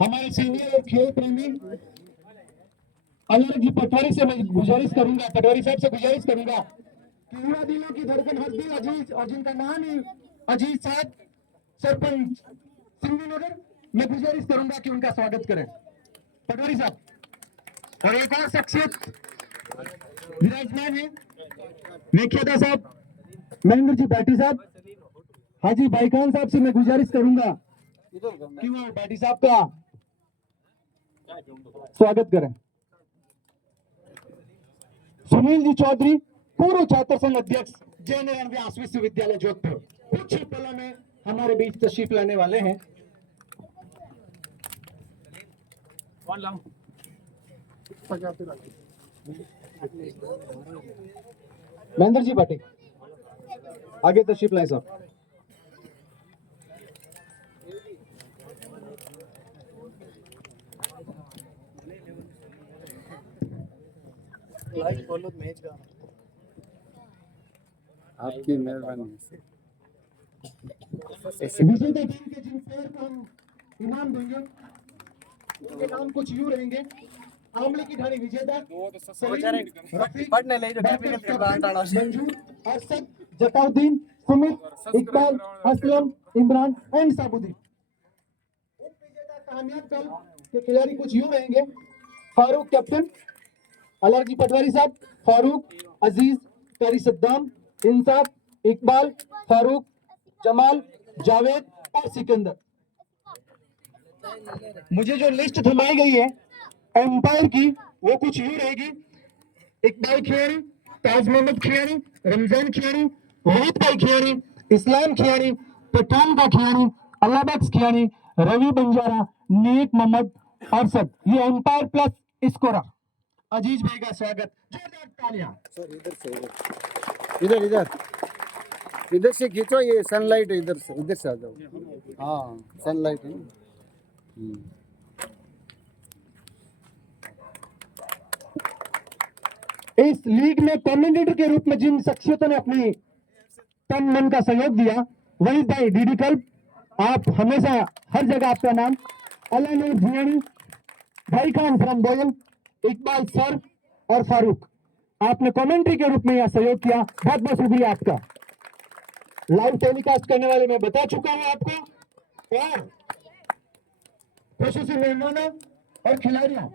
हमारे सीनियर खेल प्रेमी अलग जी पटवारी से मैं गुजारिश करूंगा, पटवारी साहब से गुजारिश करूंगा कि युवा दिलों की धड़कन हरदी अजीज और जिनका नाम है अजीज साहब सरपंच सिंधु नगर, मैं गुजारिश करूंगा कि उनका स्वागत करें पटवारी साहब। और एक और शख्सियत विराजमान है नेख्यादा साहब, महेंद्र जी भाटी साहब, हाजी भाई खान साहब से मैं गुजारिश करूंगा कि वो भाटी साहब का स्वागत करें। सुनील जी चौधरी, पूर्व छात्र संघ अध्यक्ष जय नारायण व्यास विश्वविद्यालय जोधपुर, कुछ ही पलों में हमारे बीच तशरीफ लाने वाले हैं। महेंद्र जी भाटी आगे तशरीफ लाए साहब। आपकी मेहरबानी। विजेता टीम के जिन प्लेयर को हम इनाम देंगे उनके नाम कुछ यूं रहेंगे। आमले की ढाणी विजेता मंजूर, अरशद, जताउद्दीन, सुमित, इकबाल, असलम, इमरान एंड साबुद्दीन। उप विजेता कामयाब कल के खिलाड़ी कुछ यूं रहेंगे। फारूक कैप्टन, अलर्जी पटवारी साहब, फारूक, अजीज, कारी सद्दाम, इंसाफ, इकबाल, फारूक, जमाल, जावेद और सिकंदर। मुझे जो लिस्ट थमाई गई है एम्पायर की वो कुछ यूं रहेगी। इकबाल खियारी, ताज मोहम्मद खियारी, रमजान खियारी, वहीद भाई खियारी, इस्लाम खियारी, पठान का खियारी, अल्लाह बख्श खियारी, रवि बंजारा, नीक मोहम्मद, अरशद, ये एम्पायर प्लस स्कोरर। अजीज भाई का स्वागत, जोरदार तालियां। सर इधर से इधर इधर इधर से खींचो, ये सनलाइट है, इधर से आ जाओ। हाँ सनलाइट है। इस लीग में कमेंटेटर के रूप में जिन शख्सियतों ने अपनी तन मन का सहयोग दिया, वही भाई डीडी कल्ब, आप हमेशा हर जगह आपका नाम, अलानुर जियानी, भाई खान फ्रॉम बोयल, इकबाल सर और फारूक, आपने कमेंट्री के रूप में यह सहयोग किया, बहुत बहुत शुक्रिया आपका। लाइव टेलीकास्ट करने वाले मैं बता चुका हूं आपको, और खुसूसी मेहमानों और खिलाड़ियों,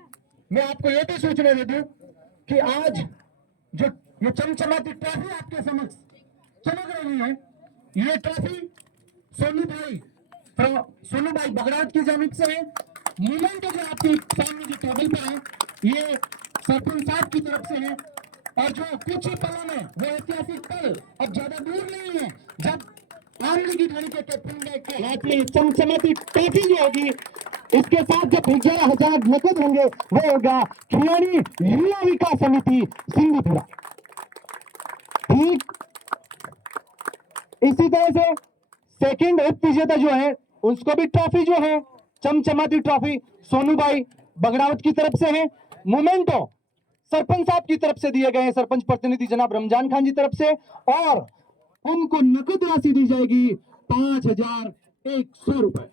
मैं आपको यह भी सूचना दे दूं कि आज जो ये चमचमाती ट्रॉफी आपके समक्ष चमक रही है, ये ट्रॉफी सोनू भाई बगराज की जानिब से है। मूवमेंट जो आपके सामने जो टेबल पर है ये सरपंच साहब की तरफ से है, और जो कुछ ही पलों में वो ऐतिहासिक पल अब ज्यादा दूर नहीं है जब आमली की ढाणी के कैप्टन के हाथ में चमचमाती ट्रॉफी जो होगी, इसके साथ जब 11,000 नकद होंगे वो होगा खिलाड़ी युवा विकास समिति सिंधुपुरा। ठीक इसी तरह से सेकंड उप विजेता जो है उसको भी ट्रॉफी जो है चमचमाती ट्रॉफी सोनू भाई बगड़ावत की तरफ से है। मोमेंटो सरपंच साहब की तरफ से दिए गए हैं, सरपंच प्रतिनिधि जनाब रमजान खान जी तरफ से, और उनको नकद राशि दी जाएगी 5,100 रुपए।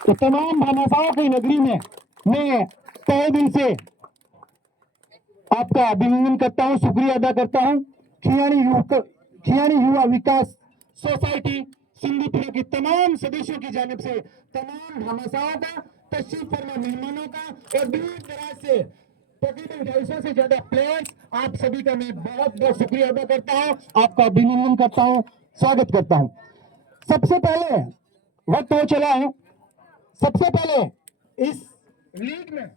तो तमाम भामाशाहों की नगरी में मैं तहे दिल से आपका अभिनंदन करता हूं, शुक्रिया अदा करता हूं। खियानी युवा विकास सोसाइटी सिंधुपुरा की तमाम सदस्यों की जानिब से तमाम भामाशाहों का, तशरीफ फरमा मेहमानों का और दूर दराज से तकरीबन 250 से ज्यादा प्लेयर्स, आप सभी का मैं बहुत बहुत शुक्रिया अदा करता हूं, आपका अभिनंदन करता हूं, स्वागत करता हूं। सबसे पहले वक्त हो चला है, सबसे पहले इस लीग में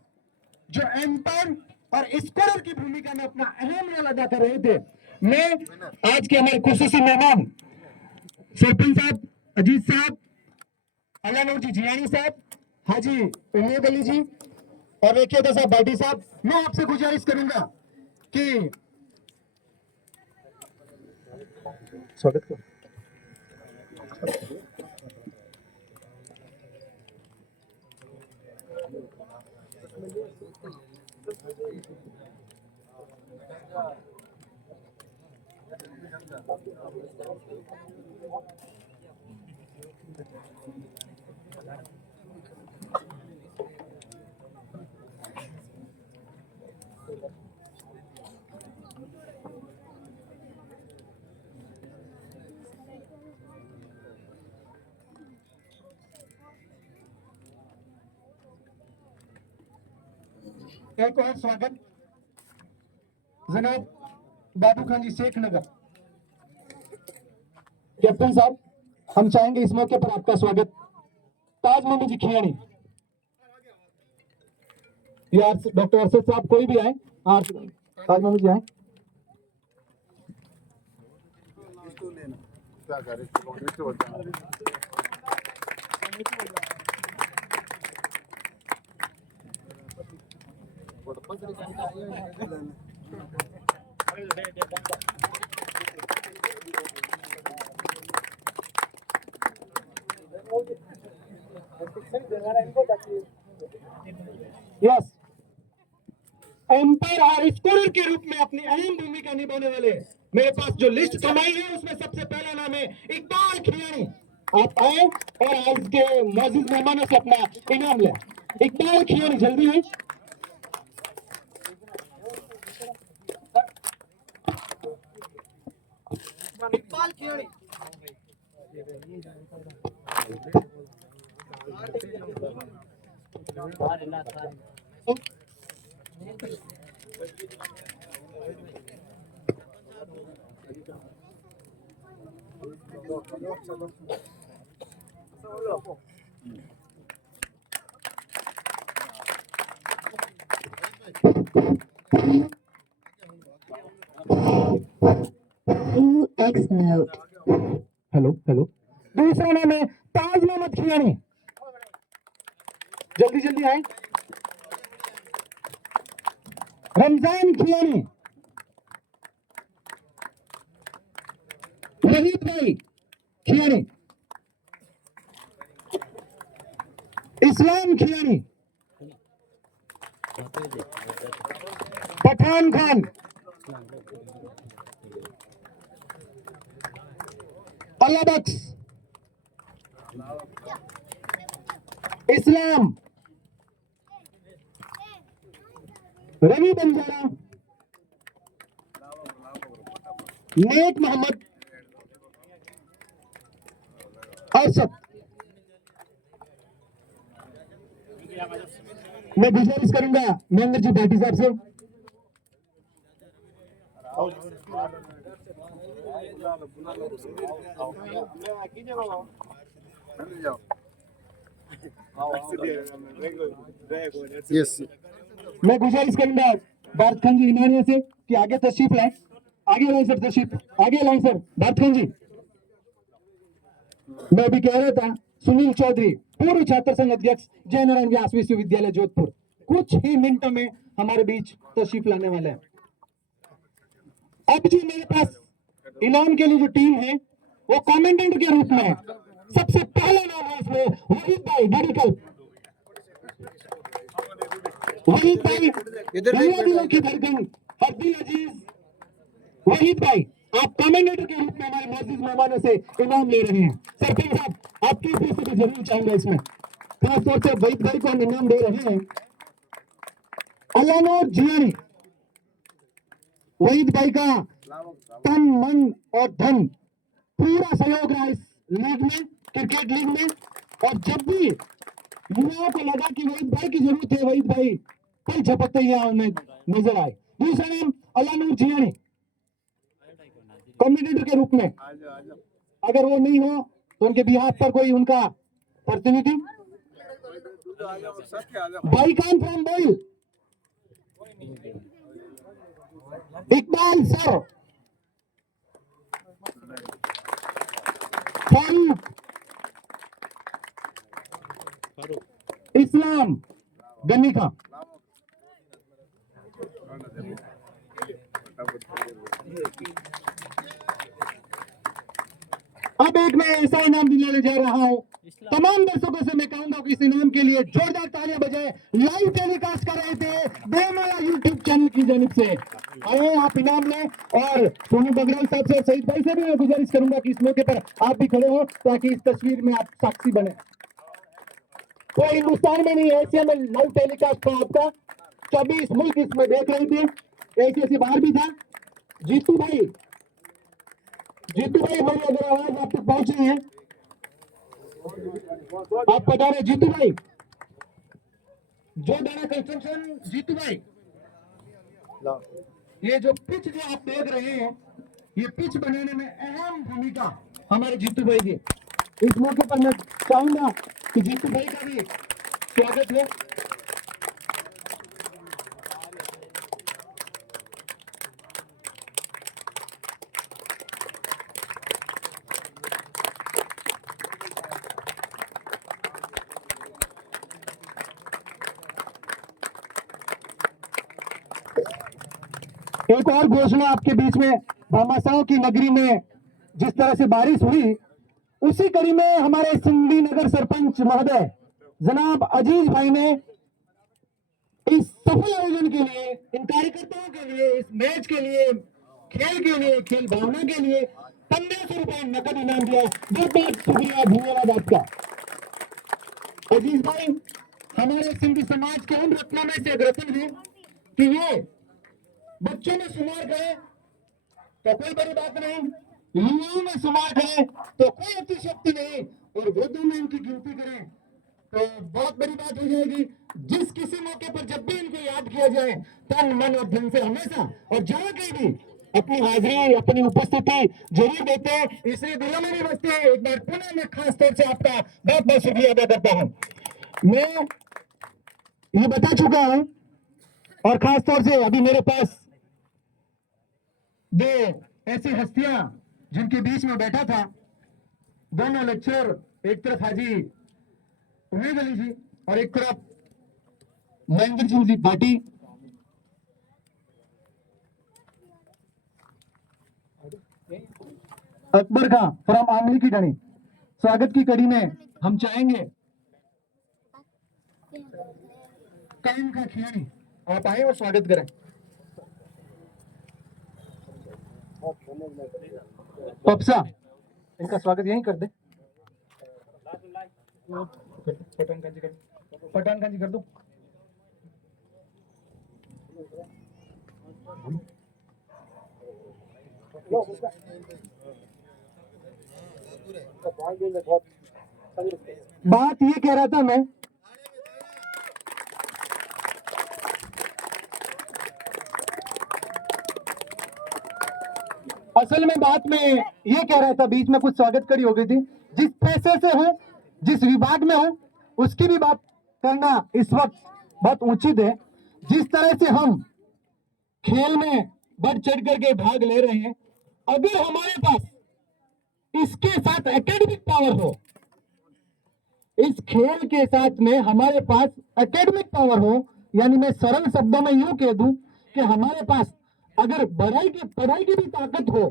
जो एम्पायर और स्कोरर की भूमिका में अपना अहम रोल अदा कर रहे थे, मैं आज के हमारे खुसूसी मेहमान सरपंच साहब, अजीत साहब, अलानुर जी जियानी साहब, हाजी उम्मीद अली जी और रेखिया साहब भाटी साहब, मैं आपसे गुजारिश करूंगा कि स्वागत करो। एक और स्वागत जनाब बाबू खान जी शेख नगर। कैप्टन साहब, हम चाहेंगे इस मौके पर आपका स्वागत। ताज मोहम्मद जी खियानी या डॉक्टर अरशद साहब, कोई भी आए। ताज मोहम्मद जी आए। क्या करें? यस, एम्पायर और स्कोरर के रूप में अपनी अहम भूमिका निभाने वाले मेरे पास जो लिस्ट कमाई है उसमें सबसे पहला नाम है इकबाल खियानी। आप आए और आज के मौजूद मेहमानों से अपना इनाम लें। इकबाल खियानी जल्दी है। Iqbal Khiyani. X note. Hello hello. दूसरा नाम है ताज मोहम्मद खियानी। जल्दी जल्दी आए। रमजान खियानी, वहीद भाई खियानी, इस्लाम खियानी, पठान खान, अल्लाह बख्श, इस्लाम, रवि बंजारा, नेक मोहम्मद, अरशद। मैं गुजारिश करूंगा महेंद्र जी भाटी साहब से। यस। मैं गुजारिश करूंगा भारत खान जी इनानिया से कि आगे तशरीफ लाए। आगे लाए सर, तशरीफ आगे लाए सर भारत खान जी। मैं अभी कह रहा था सुनील चौधरी, पूर्व छात्र संघ अध्यक्ष जय नारायण व्यास विश्वविद्यालय जोधपुर, कुछ ही मिनटों में हमारे बीच तशरीफ लाने वाले हैं। अब जो मेरे पास इनाम के लिए जो टीम है वो कमेंटेटर के रूप में है। सबसे पहला नाम है इसमें वहीद भाई मेडिकल। वहीद भाई दिलों की धड़कन, अब्दुल अजीज वहीद भाई, आप कमेंटेटर के रूप में हमारे मौजूद मेहमानों से इनाम ले रहे हैं। सरपंच साहब, आपकी उपस्थिति जरूर चाहूंगा इसमें। खासतौर से वहीद भाई को हम इनाम दे रहे हैं। अलानोर जियानी, वहीद भाई का तन मन और धन पूरा सहयोग रहा इस लीग में, क्रिकेट लीग में। और जब भी युवाओं को लगा कि वहीद भाई की जरूरत है, वहीद भाई कल झपकते ही हमें नजर आए। दूसरा नाम अलानूर जियानी, कमेंटेटर के रूप में। अगर वो नहीं हो तो उनके बिहार पर कोई उनका प्रतिनिधि। भाईकान फ्रॉम बोइल, इकबाल सर, फारूक, इस्लाम गन्नी खां। अब एक मैं ऐसा इनाम दिलाने जा रहा हूं। तमाम दर्शकों से मैं कहूंगा कि इस इनाम के लिए जोरदार तालियां बजाएं। लाइव टेलीकास्ट कर रहे थे देवमाया यूट्यूब चैनल की जानिब से आए हैं, आप इनाम लें। और सोनू बगरल साहब से, शहीद भाई से भी मैं गुजारिश करूंगा कि इस मौके पर आप भी खड़े हो ताकि इस तस्वीर में आप साक्षी बने। तो हिंदुस्तान में नहीं, एशिया में लाइव टेलीकास्ट था आपका, 24 मुल्क इसमें देख रहे थे, एशिया से बाहर भी था। जीतू भाई, मेरी अगर आवाज आप तक पहुंच रही है, आप बता रहे जीतू भाई, जो दाना कंस्ट्रक्शन, जीतू भाई, ये जो पिच जो आप देख रहे हैं, ये पिच बनाने में अहम भूमिका हमारे जीतू भाई की। इस मौके पर मैं चाहूंगा कि जीतू भाई का भी स्वागत है। एक और घोषणा आपके बीच में, भामाशाहों की नगरी में जिस तरह से बारिश हुई, उसी कड़ी में हमारे सिंधी नगर सरपंच महोदय जनाब अजीज भाई ने इस सफल आयोजन के लिए, इन कार्यकर्ताओं के लिए, इस मैच के लिए, खेल के लिए, खेल भावना के लिए 1500 रुपए नकद इनाम दिया। बहुत बहुत शुक्रिया, धन्यवाद आपका अजीज भाई। हमारे सिंधी समाज के उन रत्नों में से एक रत्न है कि ये बच्चों में शुमार करें तो कोई बड़ी बात नहीं, युवाओं में शुमार करें तो कोई अतिशक्ति नहीं, और वृद्धों में इनकी गिनती करें तो बहुत बड़ी बात हो जाएगी। जिस किसी मौके पर जब भी इनको याद किया जाए, तन मन और धन से हमेशा और जहां कहीं भी अपनी हाजिरी, अपनी उपस्थिति जरूर देते हैं, इसलिए दिलों में नहीं बसते हैं। एक बार पुनः मैं खास तौर से आपका बहुत बहुत शुक्रिया अदा करता हूं। मैं ये बता चुका हूं, और खास तौर से अभी मेरे पास दो ऐसी हस्तियां जिनके बीच में बैठा था, दोनों लेक्चर, एक तरफ हाजी उमेद अली जी और एक तरफ महेंद्र सिंह जी भाटी। अकबर खां फ्रॉम आमली की डणी। स्वागत की कड़ी में हम चाहेंगे कायम का खियानी आप आए और स्वागत करें। पप्सा, इनका स्वागत यहीं कर दे। पठान का जी कर दो। बात ये कह रहा था मैं, असल में बात में ये कह रहा था, बीच में कुछ स्वागत करी हो गई थी। जिस पैसे से हूं, जिस विभाग में हूं, उसकी भी बात करना इस वक्त बहुत उचित है। जिस तरह से हम खेल में बढ़ चढ़ करके भाग ले रहे हैं, अगर हमारे पास इसके साथ एकेडमिक पावर हो, इस खेल के साथ में हमारे पास एकेडमिक पावर हो, यानी मैं सरल शब्दों में यूं कह दूं कि हमारे पास अगर पढ़ाई की भी ताकत हो,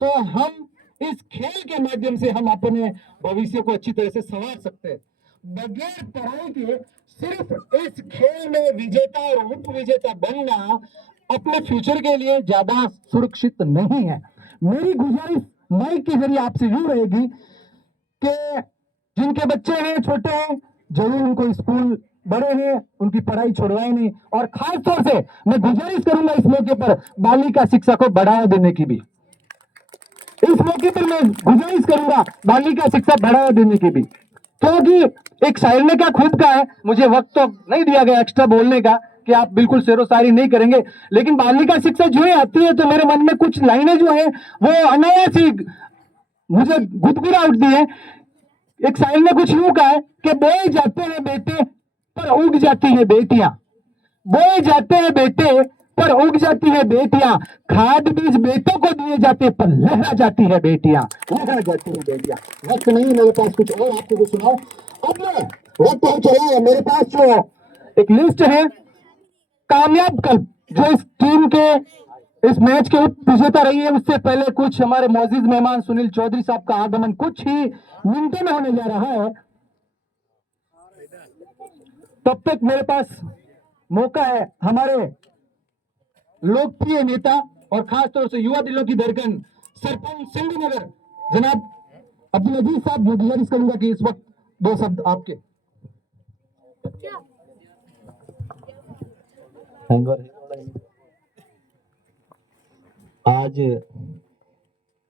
तो हम इस खेल के माध्यम से हम अपने भविष्य को अच्छी तरह से संवार सकते हैं। बगैर पढ़ाई के सिर्फ इस खेल में विजेता और उप विजेता बनना अपने फ्यूचर के लिए ज्यादा सुरक्षित नहीं है। मेरी गुजारिश माइक के जरिए आपसे यूं रहेगी कि जिनके बच्चे हैं, छोटे हैं, जरूर उनको स्कूल, बड़े हैं उनकी पढ़ाई छुड़वाए नहीं। और खास तौर से मैं गुजारिश करूंगा इस मौके पर बालिका शिक्षा को बढ़ावा देने की भी, इस मौके पर मैं गुजारिश करूंगा बालिका शिक्षा बढ़ावा देने की भी, क्योंकि एक शायर ने क्या खूब कहा है, मुझे वक्त तो नहीं दिया गया एक्स्ट्रा बोलने का कि आप बिल्कुल शेरो शायरी नहीं करेंगे, लेकिन बालिका शिक्षा जो है आती है तो मेरे मन में कुछ लाइनें जो है वो अनायास ही मुझे गुदगुदा उठती है। एक शायर ने कुछ यूं कहा है कि बोए जाते हैं बेटे पर उग जाती है बेटियां, बोए जाते हैं बेटे पर उग जाती है बेटियां, खाद बीज बेटों को दिए जाते पर लहरा जाती है बेटियां, लहरा जाती है बेटियां। वक्त नहीं मेरे पास कुछ और आपको कुछ सुनाओ, अब मैं वक्त हो चला है। मेरे पास जो एक लिस्ट है कामयाब कल जो इस टीम के इस मैच के उप विजेता रही है, उससे पहले कुछ हमारे मौजूद मेहमान सुनील चौधरी साहब का आगमन कुछ ही मिनटों में होने जा रहा है। तब तक मेरे पास मौका है हमारे लोकप्रिय नेता और खासतौर से युवा दिलों की धड़कन सरपंच सिंधु नगर जनाब अब्दुल अजीज साहब, मैं गुजारिश करूंगा कि इस वक्त दो शब्द आपके। आज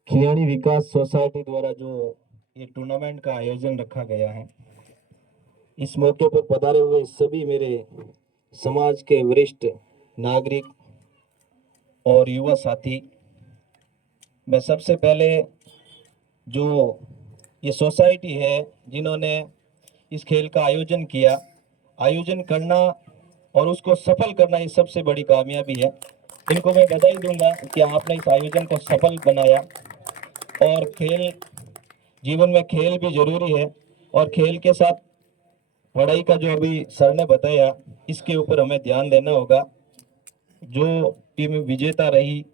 खियाणी विकास सोसाइटी द्वारा जो ये टूर्नामेंट का आयोजन रखा गया है, इस मौके पर पधारे हुए सभी मेरे समाज के वरिष्ठ नागरिक और युवा साथी, मैं सबसे पहले जो ये सोसाइटी है जिन्होंने इस खेल का आयोजन करना और उसको सफल करना, ये सबसे बड़ी कामयाबी है। इनको मैं बधाई दूंगा कि आपने इस आयोजन को सफल बनाया। और जीवन में खेल भी जरूरी है और खेल के साथ पढ़ाई का जो अभी सर ने बताया, इसके ऊपर हमें ध्यान देना होगा। जो टीम विजेता रही,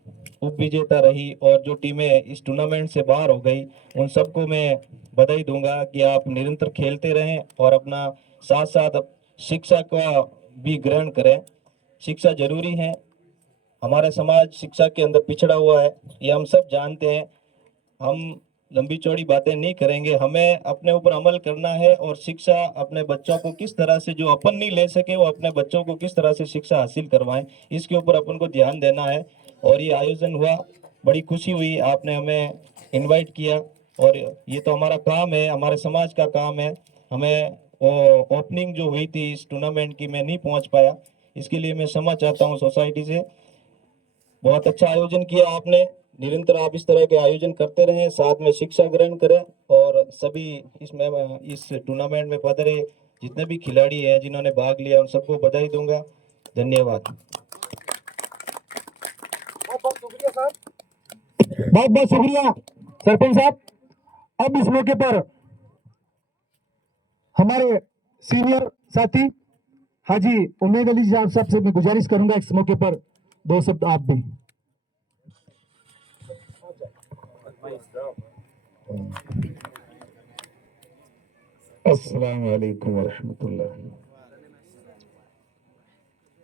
उप विजेता रही और जो टीमें इस टूर्नामेंट से बाहर हो गई, उन सबको मैं बधाई दूंगा कि आप निरंतर खेलते रहें और अपना साथ साथ शिक्षा का भी ग्रहण करें। शिक्षा जरूरी है। हमारा समाज शिक्षा के अंदर पिछड़ा हुआ है, ये हम सब जानते हैं। हम लंबी चौड़ी बातें नहीं करेंगे, हमें अपने ऊपर अमल करना है और शिक्षा अपने बच्चों को किस तरह से, जो अपन नहीं ले सके वो अपने बच्चों को किस तरह से शिक्षा हासिल करवाएं, इसके ऊपर अपन को ध्यान देना है। और ये आयोजन हुआ, बड़ी खुशी हुई, आपने हमें इनवाइट किया और ये तो हमारा काम है, हमारे समाज का काम है। हमें ओपनिंग जो हुई थी इस टूर्नामेंट की, मैं नहीं पहुंच पाया, इसके लिए मैं क्षमा चाहता हूँ सोसाइटी से। बहुत अच्छा आयोजन किया आपने, निरंतर आप इस तरह के आयोजन करते रहें, साथ में शिक्षा ग्रहण करें। और सभी इस टूर्नामेंट में पधारे जितने भी खिलाड़ी हैं जिन्होंने भाग लिया, उन सबको बधाई दूंगा। धन्यवाद। बहुत बहुत शुक्रिया सरपंच साहब। अब इस मौके पर हमारे सीनियर साथी हाजी उम्मेद अली साहब से मैं गुजारिश करूंगा, इस मौके पर दो शब्द आप भी। अस्सलाम वालेकुम वरहमतुल्लाह।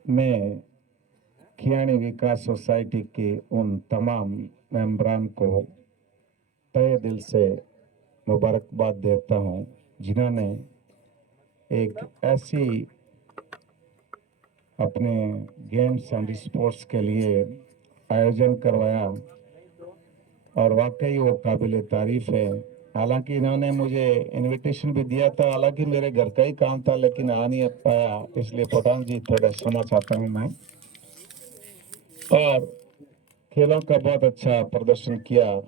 मैं खियाणी विकास सोसाइटी के उन तमाम मेंबरान को तहे दिल से मुबारकबाद देता हूं जिन्होंने एक ऐसी अपने गेम्स एंड स्पोर्ट्स के लिए आयोजन करवाया और वाकई वो काबिल तारीफ है। हालांकि इन्होंने मुझे इनविटेशन भी दिया था, हालांकि मेरे घर का ही काम था, लेकिन आ नहीं पाया, इसलिए पठान जी थोड़ा क्षमा चाहता हूँ मैं। और खेलों का बहुत अच्छा प्रदर्शन किया।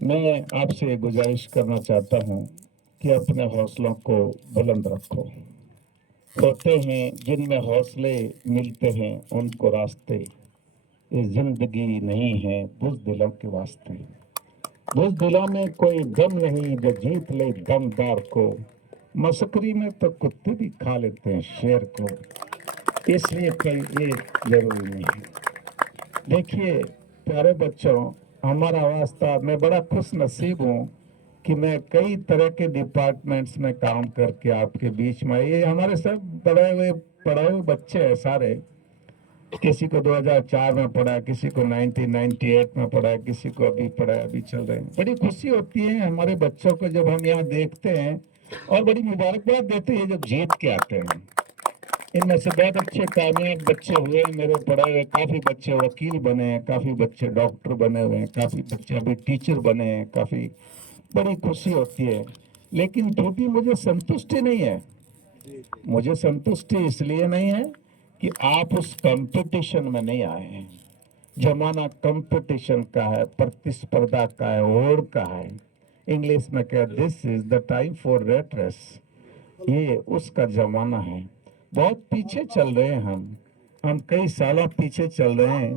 मैं आपसे गुजारिश करना चाहता हूँ कि अपने हौसलों को बुलंद रखो। होते हैं जिनमें हौसले मिलते हैं उनको रास्ते, ये जिंदगी नहीं है बुज़दिलों के वास्ते। बुज़दिलों में कोई दम नहीं जो जीत ले दमदार को, मसकरी में तो कुत्ते भी खा लेते हैं शेर को, इसलिए कोई ये जरूरी नहीं है। देखिए प्यारे बच्चों, हमारा वास्ता, मैं बड़ा खुश नसीब हूँ कि मैं कई तरह के डिपार्टमेंट्स में काम करके आपके बीच में, ये हमारे सब पढ़े हुए बच्चे हैं सारे। किसी को 2004 में पढ़ा, किसी को 1998 में पढ़ा, किसी को अभी पढ़ा, अभी चल रहे हैं। बड़ी खुशी होती है हमारे बच्चों को जब हम यहाँ देखते हैं और बड़ी मुबारकबाद देते हैं जब जीत के आते हैं। इनमें से बहुत अच्छे कामयाब बच्चे हुए मेरे पढ़े हुए, काफी बच्चे वकील बने हैं, काफी बच्चे डॉक्टर बने हुए हैं, काफी बच्चे अभी टीचर बने हैं, काफी बड़ी खुशी होती है। लेकिन टूटी मुझे संतुष्टि नहीं है। मुझे संतुष्टि इसलिए नहीं है कि आप उस कंपटीशन में नहीं आए हैं। जमाना कंपटीशन का है, प्रतिस्पर्धा का है, होड़ का है। इंग्लिश में क्या, this is the time for rat race, ये उसका जमाना है। बहुत पीछे चल रहे हैं हम कई सालों पीछे चल रहे हैं।